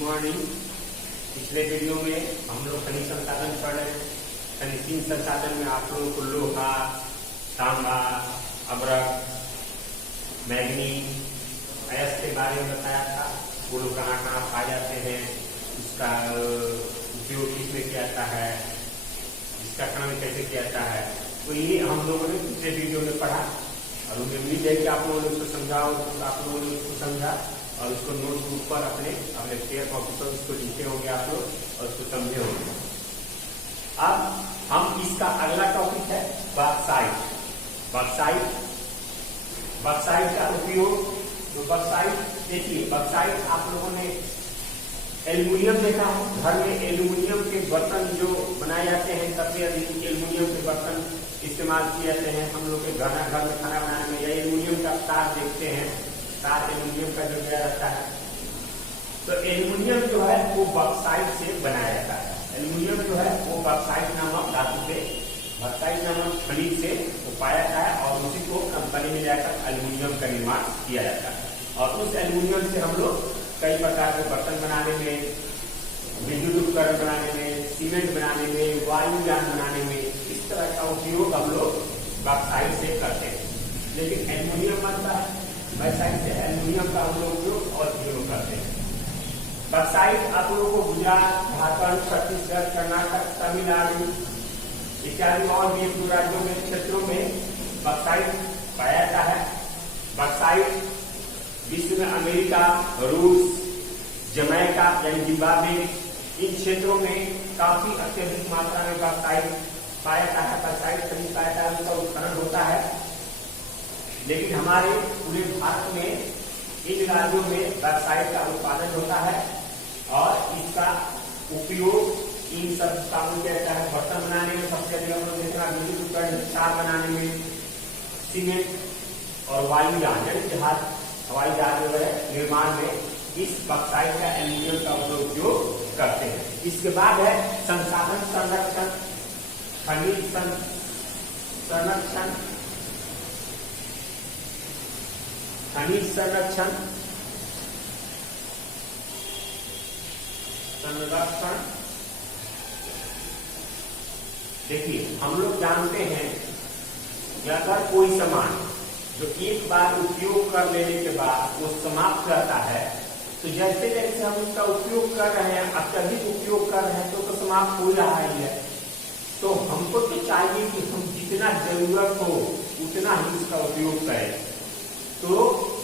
Good morning. पिछले video में हम लोग खनिज संसाधन पढ़ रहे हैं। खनिज संसाधन में आप लोगों को लोहा, तांबा, अब्रक, मैग्नीज, अयस्क के बारे में बताया था। वो लोग कहाँ कहाँ पाए जाते हैं, उसका उपयोग किसमें किया जाता है, इसका काम कैसे किया जाता है। तो ये हम लोगों ने पिछले वीडियो में पढ़ा और मुझे उम्मीद है कि आप लोगों ने उसको समझा और आप लोगों ने उसको समझा और उसको नोटबुक पर अपने शेयर कॉपी पर उसको लिखे होंगे आप लोग और उसको समझे होंगे। अब हम इसका अगला टॉपिक है बॉक्साइट। बॉक्साइट का उपयोग, तो बॉक्साइट देखिए, बॉक्साइट आप लोगों ने एल्युमिनियम देखा है। घर में एल्युमिनियम के बर्तन जो बनाए जाते हैं, सबसे अधिक एल्युमिनियम के बर्तन इस्तेमाल किए जाते हैं हम लोग के घर में खाना बनाने में। या एल्युमिनियम का तार देखते हैं, तार एल्युमिनियम का जो गया रहता है। तो एल्युमिनियम जो है वो बॉक्साइट से बनाया जाता है। एल्युमिनियम जो है वो बॉक्साइट नामक धातु से, बॉक्साइट नामक खनिज से वो पाया जाता है और उसी को कंपनी में जाकर एल्युमिनियम का निर्माण किया जाता है। और उस एल्युमिनियम से हम लोग कई प्रकार के बर्तन बनाने में, विद्युत उपकरण बनाने में, सीमेंट बनाने में, वायुयान बनाने में, इस तरह का उपयोग हम लोग बॉक्साइट से करते हैं। लेकिन एल्युमिनियम बनता है बॉक्साइट से, एल्युमिनियम का हम लोग उपयोग और उपयोग करते हैं। बॉक्साइट आप लोगों को गुजरात, झारखंड, छत्तीसगढ़, कर्नाटक, तमिलनाडु इत्यादि और भी राज्यों में, क्षेत्रों में बॉक्साइट पाया जाता है। बॉक्साइट विश्व में अमेरिका, रूस, जमैका यानी जिम्बाब्वे, इन क्षेत्रों में काफी अत्यधिक मात्रा में बॉक्साइट पाया जाता है। बॉक्साइट खनिज पाया जाता है, उसका उत्खनन होता है। लेकिन हमारे पूरे भारत में इन राज्यों में बॉक्साइट का उत्पादन होता है और इसका उपयोग इन सब कामों किया जाता है। बर्तन बनाने में सबसे अधिक हम लोग देखना, विद्युत उपकरण, तार बनाने में, सीमेंट और वायुयान यानी जहाज, हवाई जहाज वगैरह निर्माण में इस बॉक्साइट का, एल्युमिनियम का उपयोग करते हैं। इसके बाद है संसाधन संरक्षण, खनिज संरक्षण, खनिज संरक्षण, देखिए, हम लोग जानते हैं कि अगर कोई सामान जो एक बार उपयोग कर लेने के बाद वो समाप्त रहता है, तो जैसे जैसे हम उसका उपयोग कर रहे हैं, अत्यधिक उपयोग कर रहे हैं, तो समाप्त हो रहा ही है। तो हमको तो चाहिए कि हम जितना जरूरत हो उतना ही उसका उपयोग करें। तो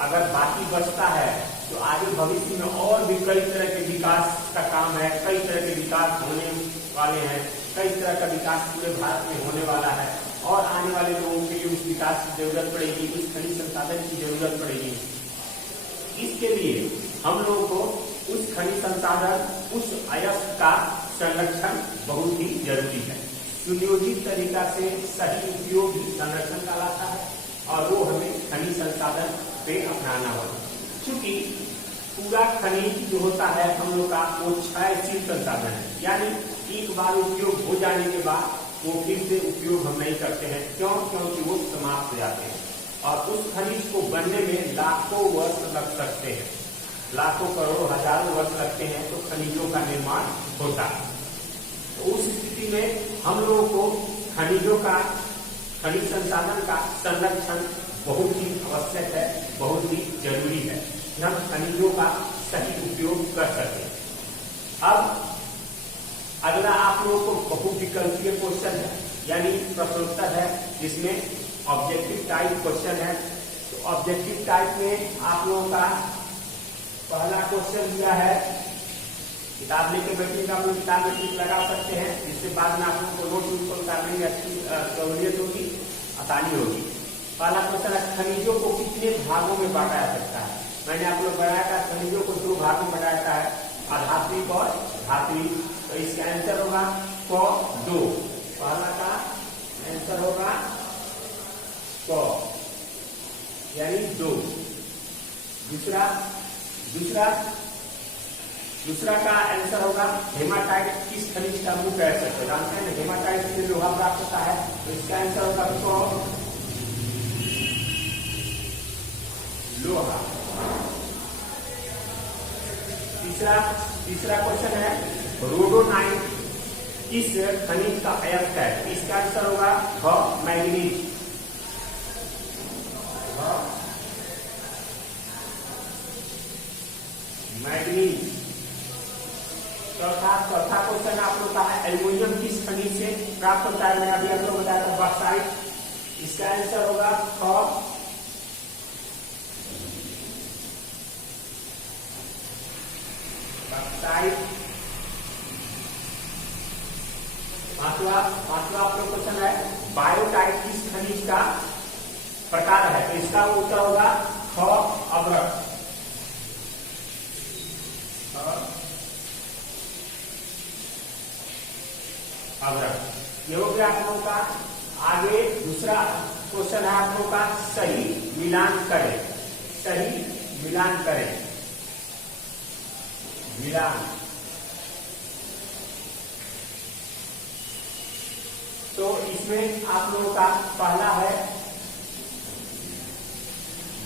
अगर बाकी बचता है तो आगे भविष्य में और भी कई तरह के विकास का काम है, कई तरह के विकास होने वाले हैं, कई तरह का विकास पूरे भारत में होने वाला है और आने वाले लोगों के लिए उस विकास की जरूरत पड़ेगी, उस खनिज संसाधन की जरूरत पड़ेगी। इसके लिए हम लोगों को उस खनिज संसाधन, उस अयस्क का संरक्षण बहुत ही जरूरी है। सुनियोजित तरीका से सही उपयोग ही संरक्षण कहलाता है और वो हमें खनिज संसाधन पे अपनाना होगा। क्योंकि पूरा खनिज जो होता है हम लोग का वो क्षयशील संसाधन है, यानी एक बार उपयोग हो जाने के बाद वो फिर से उपयोग हम नहीं करते हैं। क्यों? क्योंकि वो समाप्त हो जाते हैं और उस खनिज को बनने में लाखों वर्ष लग सकते हैं, लाखों करोड़ों हजारों वर्ष लगते हैं तो खनिजों का निर्माण होता है। तो उस स्थिति में हम लोगों को खनिजों का, खनिज संसाधन का संरक्षण बहुत ही आवश्यक है, बहुत ही जरूरी है कि हम खनिजों का सही उपयोग कर सकें। अब अगला आप लोगों को बहुविकल्पीय क्वेश्चन है, यानी प्रश्नोत्तर है, जिसमें ऑब्जेक्टिव टाइप क्वेश्चन है। तो ऑब्जेक्टिव टाइप में आप लोगों का पहला क्वेश्चन दिया है, किताब लेके बैठने का आप लोग किताब में टिक लगा सकते हैं, जिससे बाद में आप लोगों को नोट उतारने में अच्छी सहूलियत होगी, आसानी होगी। पहला क्वेश्चन है, खनिजों को कितने भागों में बांटा जा सकता है? मैंने आप लोग बताया था खनिजों को दो भागों में बांटा जाता है, अधात्विक और धात्विक। तो इसका आंसर होगा क 2। पहला का आंसर होगा क यानी 2। दूसरा का आंसर होगा हेमाटाइट। किस खनिज का मुख्य कह सकते हैं? जानते हैं हेमाटाइट से लोहा प्राप्त होता है, तो इसका आंसर होगा क लोहा। तीसरा क्वेश्चन है रोडोनाइट किस खनिज का अयस्क है? इसका आंसर होगा मैंगनीज। मैंगनीज। चौथा क्वेश्चन आप लोग का है एल्युमिनियम किस खनिज से प्राप्त होता है? मैं अभी आप लोग बताया था बॉक्साइट। इसका आंसर होगा बॉक्साइट। पांचवा आप लोग क्वेश्चन है बायोटाइट किस खनिज का प्रकार है? तो इसका उत्तर होगा अभ्रक। अभ्रक। ये हो गया आप लोगों का। आगे दूसरा क्वेश्चन है आप लोगों का सही मिलान करें। सही मिलान करें। मिलान। तो इसमें आप लोगों का पहला है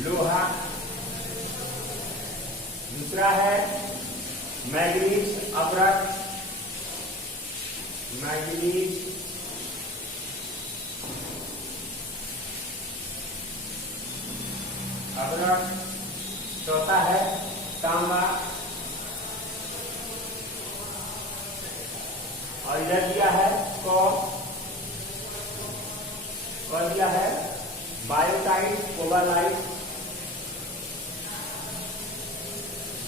लोहा, दूसरा है मैंगनीज अभ्रक। मैंगनीज अभ्रक। चौथा है तांबा। और इधर दिया है दिया है बायोटाइट, कोबालाइट,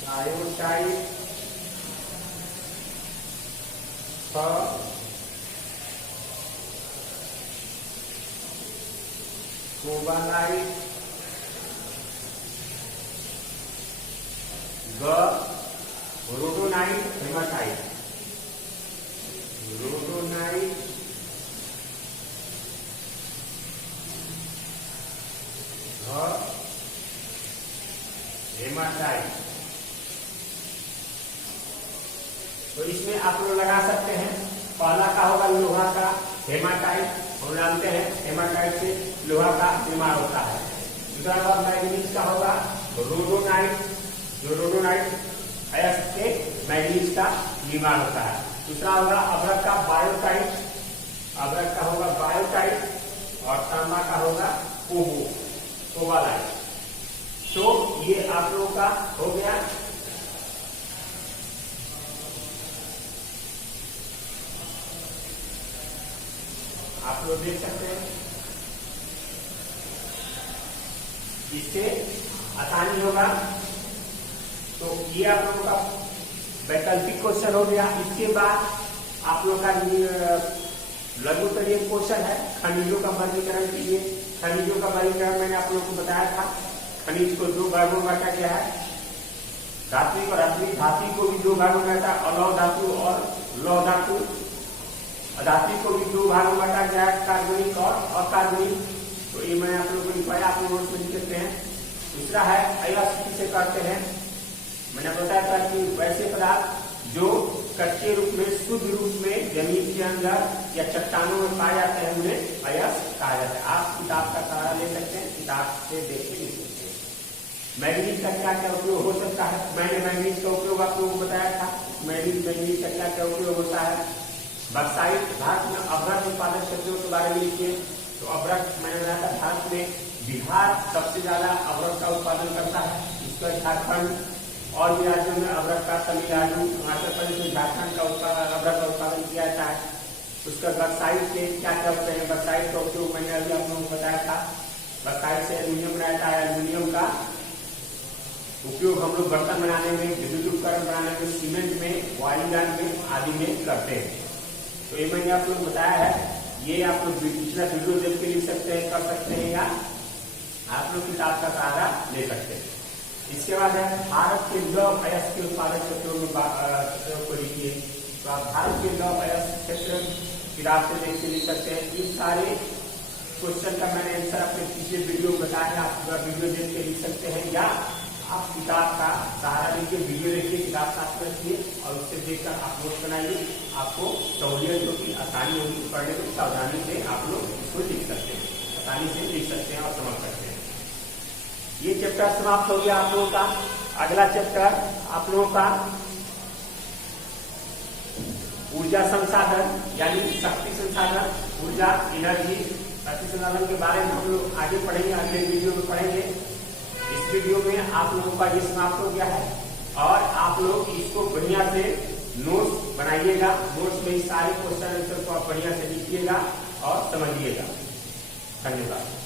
बायोटाइट, कोबालाइट, रोडोनाइट, हेमाटाइट। रोडोनाइट, हेमाटाइट। तो इसमें आप लोग लगा सकते हैं। पहला का होगा लोहा का हेमाटाइट। हम जानते हैं हेमाटाइट से लोहा का निर्माण होता है। दूसरा होगा मैंगनीज का होगा रोडोनाइट, जो रोडोनाइट अयस्क से मैंगनीज का निर्माण होता है। दूसरा होगा अभ्रक का बायोटाइट। अभ्रक का होगा बायोटाइट। और तांबा का होगा कोबालाइट। तो ये आप लोगों का हो गया। आप लोग देख सकते हैं, इससे आसानी होगा। तो ये आप लोगों का वैकल्पिक क्वेश्चन हो गया। इसके बाद आप लोग का लघुत्तरीय क्वेश्चन है खनिजों का वर्गीकरण के लिए। खनिजों का वर्गीकरण मैंने आप लोगों को बताया था। खनिज को दो भागों में बांटा गया है, धात्विक और अधात्विक। धात्विक को भी दो भागों में बांटा, अलौह धातु और लौह धातु। अधात्विक को भी दो भागों में बांटा गया है, कार्बनिक और अकार्बनिक। तो ये मैं आप लोगों को लिखवाया, आप लोग उसमें लिख सकते हैं। दूसरा है अयस्क किसे कहते हैं? मैंने बताया था कि वैसे पदार्थ जो कच्चे रूप में, शुद्ध रूप में जमीन के अंदर या चट्टानों में पाए जाते हैं, उन्हें अयस्क कहा जाता है। आप किताब का सहारा ले सकते हैं, किताब से देख के लिख सकते हैं। मैंगनीज का क्या क्या उपयोग हो सकता है? मैंने मैंगनीज का उपयोग आप लोगों को बताया था। मैंगनीज का क्या क्या उपयोग होता है? बॉक्साइट। भारत में अभ्रक उत्पादक क्षेत्रों के बारे में लिखिए। तो अभ्रक मैंने बताया था, भारत में बिहार सबसे ज्यादा अभ्रक का उत्पादन करता है। इसका झारखंड और भी राज्यों में अभ्रक का, तमिलनाडु, हिमाचल प्रदेश में झारखंड का अभ्रक का उत्पादन किया जाता है। उसका बॉक्साइट से क्या क्या होते हैं? बॉक्साइट का उपयोग मैंने अभी आप लोगों को बताया था। बॉक्साइट से एल्यूमिनियम बनाया जाता है। एल्यूमिनियम का उपयोग हम लोग बर्तन बनाने में, विद्युत उपकरण बनाने में, सीमेंट में, वायुयान में आदि में करते हैं। तो ये मैंने आप लोग बताया है। ये आप लोग पिछला वीडियो देख के लिख सकते हैं, कर सकते हैं, या आप लोग किताब का सहारा ले सकते हैं। इसके बाद है भारत के लौह अयस्क के उत्पादक क्षेत्रों में को लिखिए। तो आप भारत के लौह अयस्क क्षेत्र किताब से देख के लिख सकते हैं। इन सारे क्वेश्चन का मैंने आंसर अपने पिछले वीडियो में बताया। आप पूरा वीडियो देख के लिख सकते हैं, या आप किताब का सहारा लीजिए, वीडियो देखिए, किताब साथ रखिए और उससे देखकर आप नोट बनाइए। आपको सहूलियत होगी, आसानी होगी पढ़ने में। सावधानी से आप लोग इसको लिख सकते हैं, आसानी से लिख सकते हैं और समझ सकते हैं। ये चैप्टर समाप्त हो गया आप लोगों का। अगला चैप्टर आप लोगों का ऊर्जा संसाधन यानी शक्ति संसाधन, ऊर्जा एनर्जी, शक्ति संसाधन के बारे में हम लोग आगे पढ़ेंगे, अगले वीडियो में पढ़ेंगे। इस वीडियो में आप लोगों का ये समाप्त हो गया है और आप लोग इसको बढ़िया से नोट्स बनाइएगा। नोट्स में सारे क्वेश्चन आंसर को आप बढ़िया से लिखिएगा और समझिएगा। धन्यवाद।